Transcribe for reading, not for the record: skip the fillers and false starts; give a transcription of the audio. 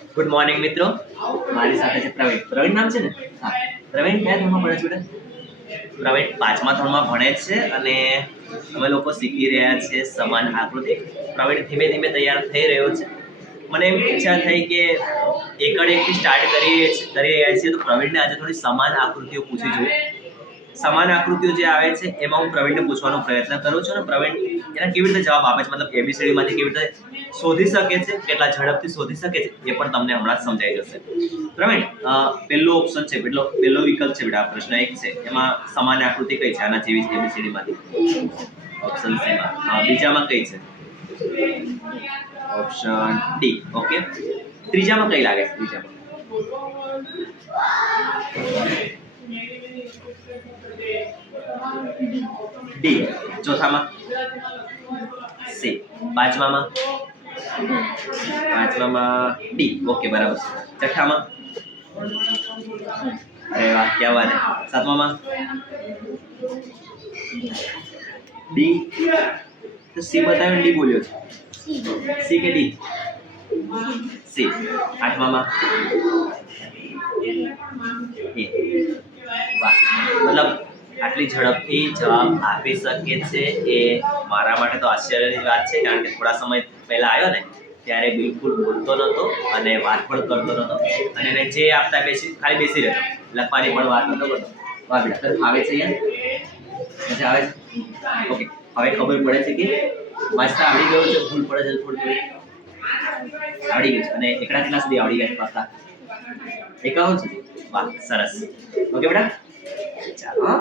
Good morning મિત્રો, મારી સાથે છે પ્રવીણ. પ્રવીણ નામ છે ને? હા. પ્રવીણ કયા ધોરણમાં ભણે છે બેટા? પ્રવીણ 5મા ધોરણમાં ભણે છે અને અમે લોકો શીખી રહ્યા છીએ સમાન આકૃતિ. પ્રવીણ ધીમે ધીમે તૈયાર થઈ રહ્યો છે. મને એમ ઈચ્છા થઈ કે એકડ એકથી સ્ટાર્ટ કરી રહ્યા છીએ, તો પ્રવીણને આજે થોડી સમાન આકૃતિઓ પૂછી જોઉં. સમાન આકૃતિઓ જે આવે છે એમાં હું પ્રવીણને પૂછવાનો પ્રયત્ન કરું છું અને પ્રવીણ એના કેવી રીતે જવાબ આપે છે, મતલબ ABCD માંથી કેવી રીતે શોધી શકે છે, કેટલા ઝડપથી શોધી શકે છે, એ પણ તમને હમણાં જ સમજાઈ જશે. પ્રવીણ, પહેલો ઓપ્શન છે, પહેલો વિકલ્પ છે બેટા, પ્રશ્ન 1 છે, એમાં સમાન આકૃતિ કઈ છે આના જેવી ABCD માંથી? ઓપ્શન સી માં. બીજામાં કઈ છે? Option D. ઓકે, ત્રીજામાં કઈ લાગે છે? ત્રીજામાં ડી. ચોથામાં સી. પાંચમામાં ડી. ઓકે, બરાબર. છઠ્ઠામાં? અરે વાહ, ક્યાં વાત હે. સાતમામાં ડી. તો સી બતાવ્યો, ડી બોલ્યો છે. સી કે ડી? સી. આઠમામાં એ. વાહ, મતલબ આટલી ઝડપથી જવાબ આપી શકે છે એ મારા માટે તો આશ્ચર્યની વાત છે, કારણ કે થોડા સમય પહેલા આવ્યો ને ત્યારે બિલકુલ બોલતો નહોતો અને વાત પણ કરતો નહોતો, અને એને જે આપતા ખાલી બેસી રહેતો, લખવાની પણ વાત નહોતો કરતો. વાહ બેટા, તને ફાવે છે યાર? મજા આવે છે? ઓકે, હવે ખબર પડે છે કે વાંચતા આવડી ગયો છે, ભૂલ પડે છે થોડી આવડી ગયું છે. અને એકડા કેટલા સુધી આવડી ગયા છે પાછા? 51 સુધી. વાહ, સરસ. ઓકે બેટા, ચાલો.